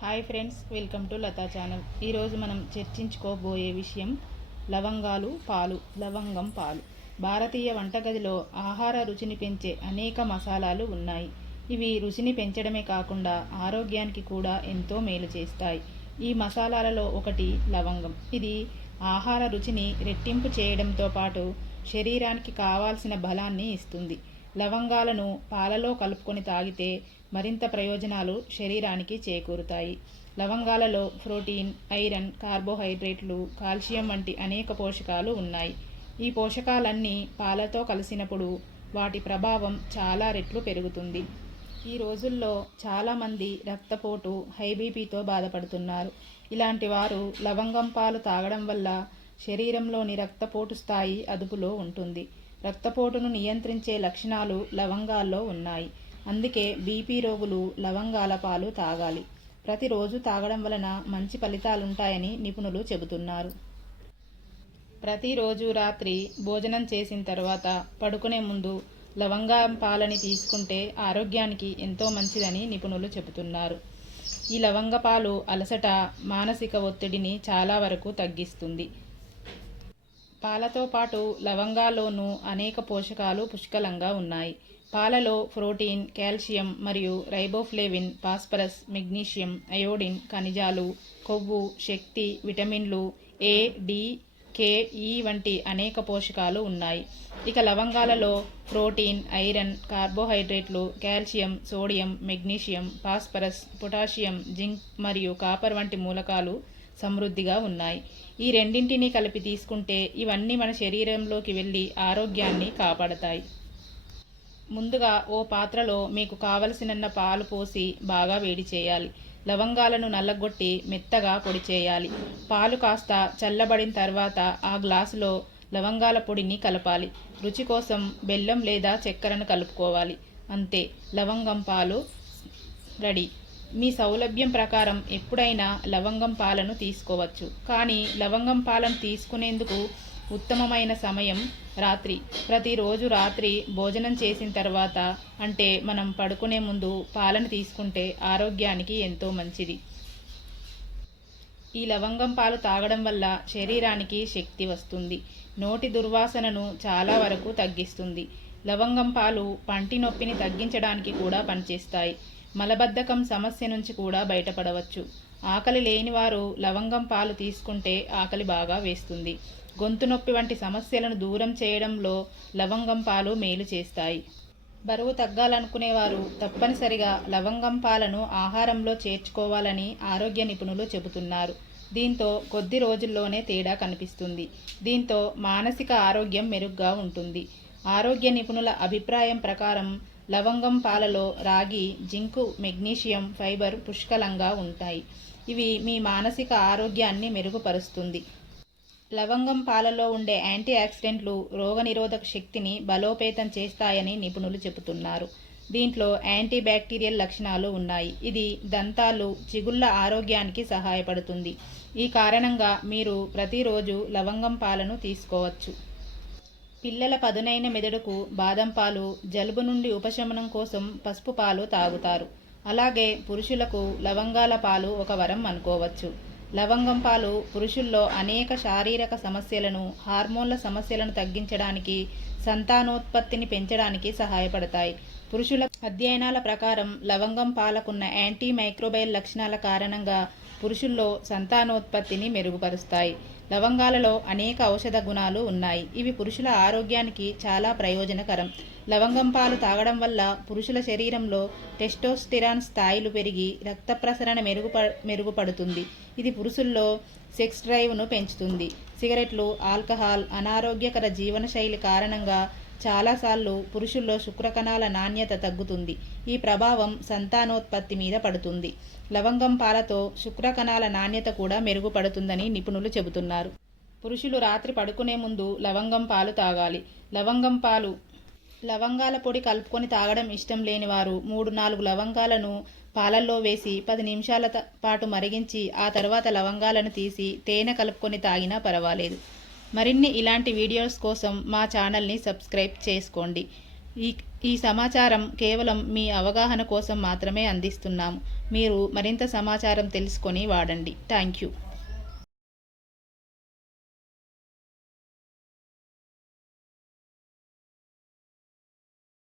Hi friends welcome to Lata channel. ఈరోజు మనం చర్చించుకోబోయే విషయం లవంగాలు పాలు లవంగం పాలు. భారతీయ వంటగదిలో ఆహార రుచిని పెంచే అనేక మసాలాలు ఉన్నాయి. ఇవి రుచిని పెంచడమే కాకుండా ఆరోగ్యానికి కూడా ఎంతో మేలు చేస్తాయి. ఈ మసాలాలలో ఒకటి లవంగం. ఇది ఆహార రుచిని రెట్టింపు చేయడంతో పాటు శరీరానికి కావాల్సిన బలాన్ని ఇస్తుంది. లవంగాలను పాలలో కలుపుకొని తాగితే మరింత ప్రయోజనాలు శరీరానికి చేకూరుతాయి. లవంగాలలో ప్రోటీన్ ఐరన్ కార్బోహైడ్రేట్లు కాల్షియం వంటి అనేక పోషకాలు ఉన్నాయి. ఈ పోషకాలన్నీ పాలతో కలిసినప్పుడు వాటి ప్రభావం చాలా రెట్లు పెరుగుతుంది. ఈ రోజుల్లో చాలామంది రక్తపోటు హై బీపీతో బాధపడుతున్నారు. ఇలాంటి వారు లవంగం పాలు తాగడం వల్ల శరీరంలోని రక్తపోటు స్థాయి అదుపులో ఉంటుంది. రక్తపోటును నియంత్రించే లక్షణాలు లవంగాల్లో ఉన్నాయి. అందుకే బీపీ రోగులు లవంగాల పాలు తాగాలి. ప్రతిరోజు తాగడం వలన మంచి ఫలితాలుంటాయని నిపుణులు చెబుతున్నారు. ప్రతిరోజు రాత్రి భోజనం చేసిన తర్వాత పడుకునే ముందు లవంగం పాలని తీసుకుంటే ఆరోగ్యానికి ఎంతో మంచిదని నిపుణులు చెబుతున్నారు. ఈ లవంగ పాలు అలసట మానసిక ఒత్తిడిని చాలా వరకు తగ్గిస్తుంది. పాలతో పాటు లవంగాల్లోనూ అనేక పోషకాలు పుష్కలంగా ఉన్నాయి. పాలలో ప్రోటీన్ కాల్షియం మరియు రైబోఫ్లేవిన్ ఫాస్ఫరస్ మెగ్నీషియం అయోడిన్ ఖనిజాలు కొవ్వు శక్తి విటమిన్లు ఏ డి కే ఈ వంటి అనేక పోషకాలు ఉన్నాయి. ఇక లవంగాలలో ప్రోటీన్ ఐరన్ కార్బోహైడ్రేట్లు calcium sodium magnesium phosphorus potassium zinc మరియు కాపర్ వంటి మూలకాలు సమృద్ధిగా ఉన్నాయి. ఈ రెండింటినీ కలిపి తీసుకుంటే ఇవన్నీ మన శరీరంలోకి వెళ్ళి ఆరోగ్యాన్ని కాపాడతాయి. ముందుగా ఓ పాత్రలో మీకు కావలసినన్న పాలు పోసి బాగా వేడి చేయాలి. లవంగాలను నల్లగొట్టి మెత్తగా పొడి చేయాలి. పాలు కాస్త చల్లబడిన తర్వాత ఆ గ్లాసులో లవంగాల పొడిని కలపాలి. రుచి కోసం బెల్లం లేదా చక్కెరను కలుపుకోవాలి. అంతే లవంగం పాలు రెడీ. మీ సౌలభ్యం ప్రకారం ఎప్పుడైనా లవంగం పాలను తీసుకోవచ్చు. కానీ లవంగం పాలను తీసుకునేందుకు ఉత్తమమైన సమయం రాత్రి. ప్రతిరోజు రాత్రి భోజనం చేసిన తర్వాత అంటే మనం పడుకునే ముందు పాలను తీసుకుంటే ఆరోగ్యానికి ఎంతో మంచిది. ఈ లవంగం పాలు తాగడం వల్ల శరీరానికి శక్తి వస్తుంది. నోటి దుర్వాసనను చాలా వరకు తగ్గిస్తుంది. లవంగం పాలు పంటి నొప్పిని తగ్గించడానికి కూడా పనిచేస్తాయి. మలబద్ధకం సమస్య నుంచి కూడా బయటపడవచ్చు. ఆకలి లేనివారు లవంగం పాలు తీసుకుంటే ఆకలి బాగా వేస్తుంది. గొంతు నొప్పి వంటి సమస్యలను దూరం చేయడంలో లవంగం పాలు మేలు చేస్తాయి. బరువు తగ్గాలనుకునేవారు తప్పనిసరిగా లవంగం పాలను ఆహారంలో చేర్చుకోవాలని ఆరోగ్య నిపుణులు చెబుతున్నారు. దీంతో కొద్ది రోజుల్లోనే తేడా కనిపిస్తుంది. దీంతో మానసిక ఆరోగ్యం మెరుగ్గా ఉంటుంది. ఆరోగ్య నిపుణుల అభిప్రాయం ప్రకారం లవంగం పాలలో రాగి జింకు మెగ్నీషియం ఫైబర్ పుష్కలంగా ఉంటాయి. ఇవి మీ మానసిక ఆరోగ్యాన్ని మెరుగుపరుస్తుంది. లవంగం పాలలో ఉండే యాంటీ ఆక్సిడెంట్లు రోగనిరోధక శక్తిని బలోపేతం చేస్తాయని నిపుణులు చెబుతున్నారు. దీంట్లో యాంటీ బ్యాక్టీరియల్ లక్షణాలు ఉన్నాయి. ఇది దంతాలు చిగుళ్ళ ఆరోగ్యానికి సహాయపడుతుంది. ఈ కారణంగా మీరు ప్రతిరోజు లవంగం పాలను తీసుకోవచ్చు. పిల్లల పదునైన మెదడుకు బాదం పాలు జలుబు నుండి ఉపశమనం కోసం పసుపు పాలు తాగుతారు. అలాగే పురుషులకు లవంగాల పాలు ఒక వరం అనుకోవచ్చు. లవంగం పాలు పురుషుల్లో అనేక శారీరక సమస్యలను హార్మోన్ల సమస్యలను తగ్గించడానికి సంతానోత్పత్తిని పెంచడానికి సహాయపడతాయి. పురుషుల అధ్యయనాల ప్రకారం లవంగం పాలకున్న యాంటీ మైక్రోబైల్ లక్షణాల కారణంగా పురుషుల్లో సంతానోత్పత్తిని మెరుగుపరుస్తాయి. లవంగాలలో అనేక ఔషధ గుణాలు ఉన్నాయి. ఇవి పురుషుల ఆరోగ్యానికి చాలా ప్రయోజనకరం. లవంగం పాలు తాగడం వల్ల పురుషుల శరీరంలో టెస్టోస్టిరాన్ స్థాయిలు పెరిగి రక్త ప్రసరణ మెరుగుప మెరుగుపడుతుంది. ఇది పురుషుల్లో సెక్స్ డ్రైవ్ను పెంచుతుంది. సిగరెట్లు ఆల్కహాల్ అనారోగ్యకర జీవనశైలి కారణంగా చాలాసార్లు పురుషుల్లో శుక్రకణాల నాణ్యత తగ్గుతుంది. ఈ ప్రభావం సంతానోత్పత్తి మీద పడుతుంది. లవంగం పాలతో శుక్రకణాల నాణ్యత కూడా మెరుగుపడుతుందని నిపుణులు చెబుతున్నారు. పురుషులు రాత్రి పడుకునే ముందు లవంగం పాలు తాగాలి. లవంగం పాలు లవంగాల పొడి కలుపుకొని తాగడం ఇష్టం లేని వారు మూడు నాలుగు లవంగాలను పాలల్లో వేసి పది నిమిషాల పాటు మరిగించి ఆ తర్వాత లవంగాలను తీసి తేనె కలుపుకొని తాగినా పర్వాలేదు. మరిన్ని ఇలాంటి వీడియోస్ కోసం మా ఛానల్ని సబ్స్క్రైబ్ చేసుకోండి. ఈ ఈ సమాచారం కేవలం మీ అవగాహన కోసం మాత్రమే అందిస్తున్నాము. మీరు మరింత సమాచారం తెలుసుకొని వాడండి. Thank you.